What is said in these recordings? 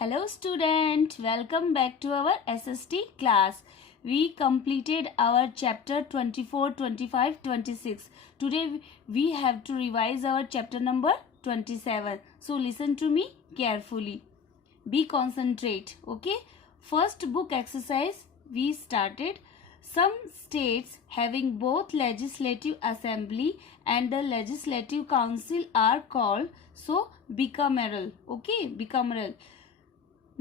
Hello student, welcome back to our SST class. We completed our chapter 24, 25, 26. Today we have to revise our chapter number 27. So listen to me carefully. Be concentrate, okay? First book exercise we started. Some states having both legislative assembly and the legislative council are called bicameral, okay? Bicameral.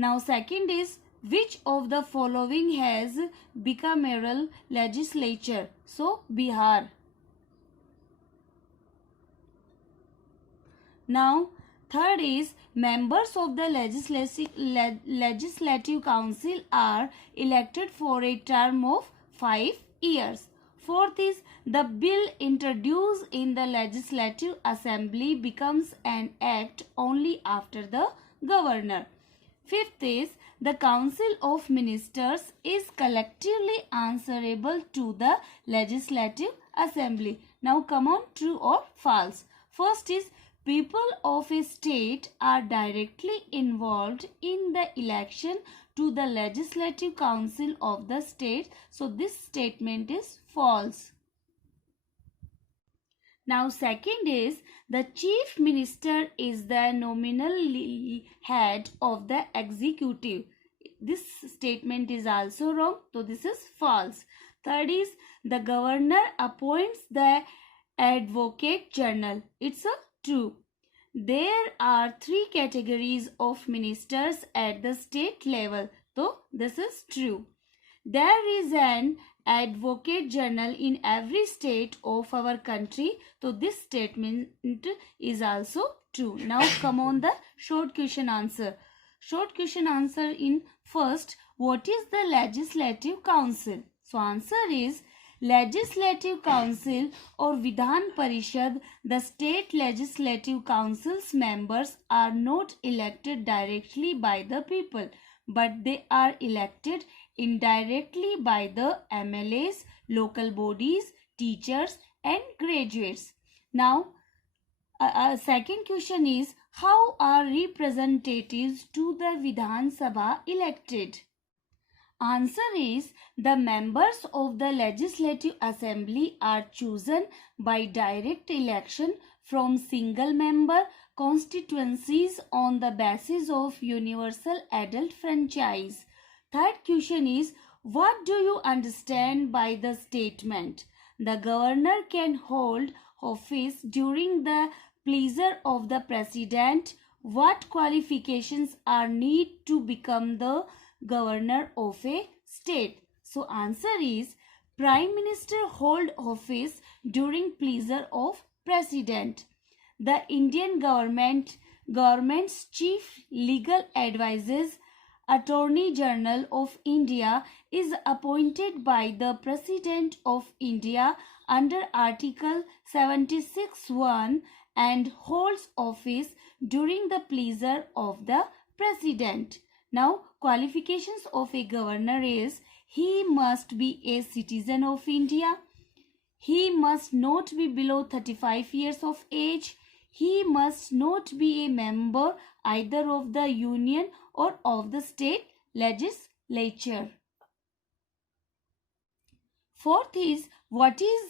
Now second is which of the following has bicameral legislature? So Bihar. Now third is members of the legislative council are elected for a term of 5 years. Fourth is the bill introduced in the legislative assembly becomes an act only after the governor. Fifth is the Council of Ministers is collectively answerable to the Legislative Assembly. Now come on, true or false. First is people of a state are directly involved in the election to the Legislative Council of the state. So this statement is false. Now second is the chief minister is the nominal head of the executive. This statement is also wrong. So this is false. Third is the governor appoints the advocate general. It's a true. There are 3 categories of ministers at the state level. So this is true. There is an advocate general in every state of our country. So this statement is also true. Now come on the short question answer. Short question answer in first, what is the Legislative Council? So answer is Legislative Council or Vidhan Parishad. The state legislative council's members are not elected directly by the people, but they are elected indirectly by the MLAs, local bodies, teachers and graduates. Now, second question is, how are representatives to the Vidhan Sabha elected? Answer is, the members of the Legislative Assembly are chosen by direct election from single member constituencies on the basis of universal adult franchise. Third question is, what do you understand by the statement? The governor can hold office during the pleasure of the president. What qualifications are needed to become the governor of a state? So answer is, Prime Minister hold office during pleasure of president. The Indian government's chief legal advisor, Attorney General of India, is appointed by the President of India under Article 76(1) and holds office during the pleasure of the President. Now, qualifications of a governor is, he must be a citizen of India. He must not be below 35 years of age. He must not be a member either of the union or of the state legislature. Fourth is, what is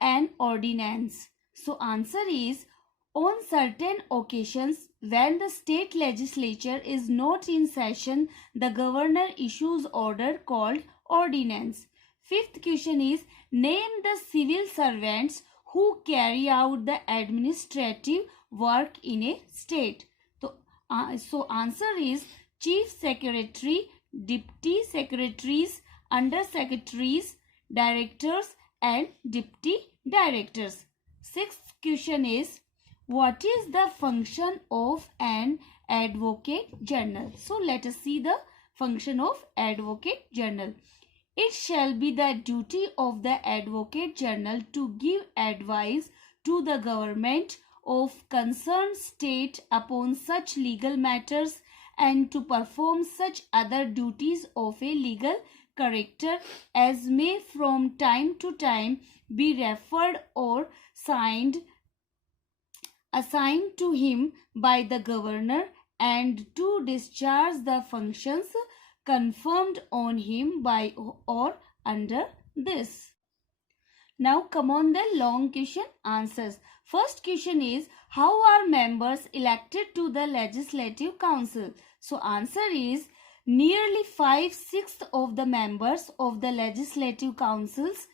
an ordinance? So answer is, on certain occasions when the state legislature is not in session, the governor issues order called ordinance. Fifth question is, name the civil servants who carry out the administrative work in a state. So answer is, chief secretary, deputy secretaries, under secretaries, directors and deputy directors. Sixth question is, what is the function of an advocate general? So let us see the function of advocate general. It shall be the duty of the advocate general to give advice to the government of concerned state upon such legal matters and to perform such other duties of a legal character as may from time to time be referred or assigned to him by the governor and to discharge the functions confirmed on him by or under this. Now come on the long question answers. First question is, how are members elected to the Legislative Council? So answer is, nearly 5/6 of the members of the Legislative Councils,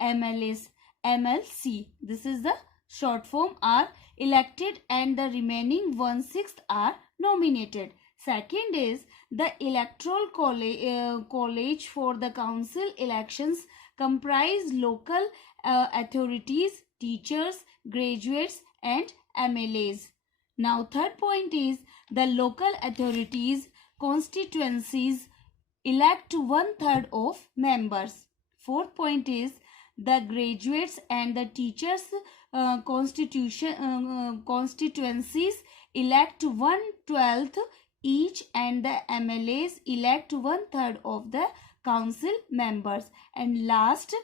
MLAs, MLC, this is the short form, are elected and the remaining 1/6 are nominated. Second is, the electoral college for the council elections comprise local authorities, teachers, graduates and MLAs. Now third point is, the local authorities constituencies elect 1/3 of members. Fourth point is, the graduates and the teachers constituencies elect 1/12 each and the MLAs elect 1/3 of the council members. And last,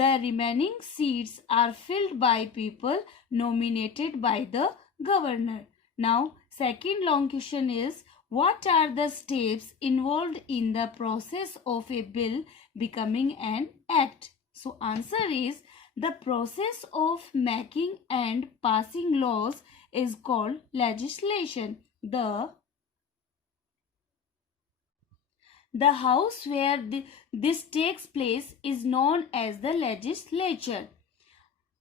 the remaining seats are filled by people nominated by the governor. Now, second long question is, what are the steps involved in the process of a bill becoming an act? So, answer is, the process of making and passing laws is called legislation. The house where this takes place is known as the legislature.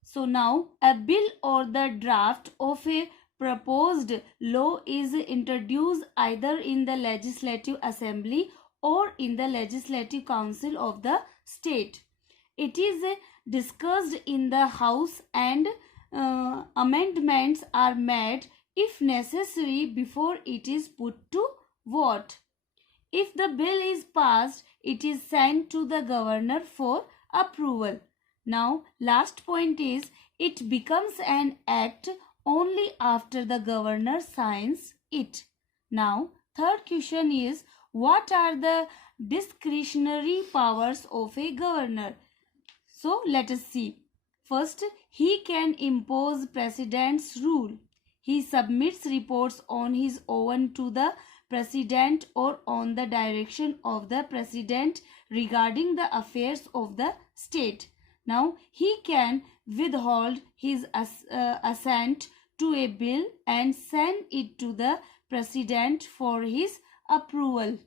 So now a bill or the draft of a proposed law is introduced either in the Legislative Assembly or in the Legislative Council of the state. It is discussed in the House and amendments are made if necessary before it is put to vote. If the bill is passed, it is sent to the governor for approval. Now, last point is, it becomes an act only after the governor signs it. Now, third question is, what are the discretionary powers of a governor? So, let us see. First, he can impose president's rule. He submits reports on his own to the president or on the direction of the president regarding the affairs of the state. Now, he can withhold his assent to a bill and send it to the president for his approval.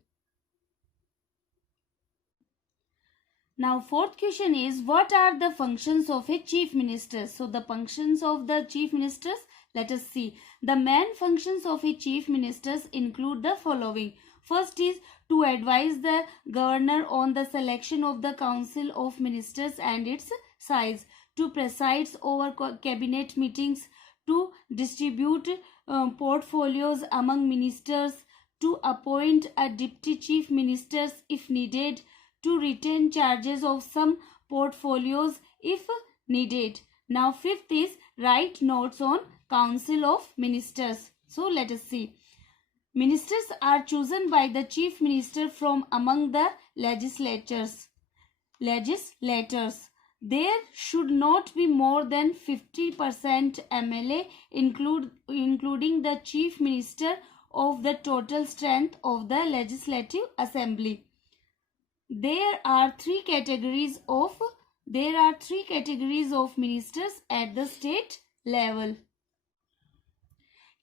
Now, fourth question is, what are the functions of a chief minister? So, the functions of the chief ministers, let us see. The main functions of a chief minister include the following. First is to advise the governor on the selection of the council of ministers and its size, to preside over cabinet meetings, to distribute portfolios among ministers, to appoint a deputy chief ministers if needed, to retain charges of some portfolios if needed. Now, fifth is write notes on council of ministers. So, let us see. Ministers are chosen by the chief minister from among the legislators. There should not be more than 50% MLA, including the chief minister, of the total strength of the Legislative Assembly. There are three categories of ministers at the state level.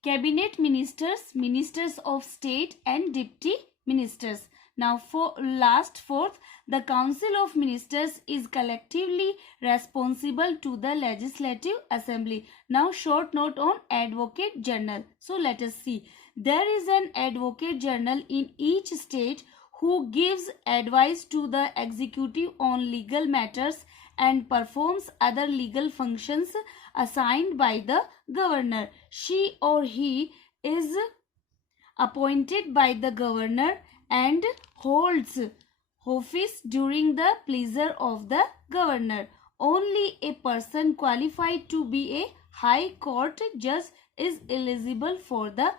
Cabinet ministers, ministers of state and deputy ministers. Now, fourth, the council of ministers is collectively responsible to the Legislative Assembly. Now, short note on Advocate General. So, let us see. There is an Advocate General in each state who gives advice to the executive on legal matters and performs other legal functions assigned by the governor. She or he is appointed by the governor and holds office during the pleasure of the governor. Only a person qualified to be a high court judge is eligible for the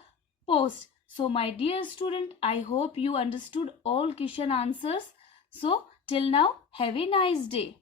post. So, my dear student, I hope you understood all question answers. So, till now, have a nice day.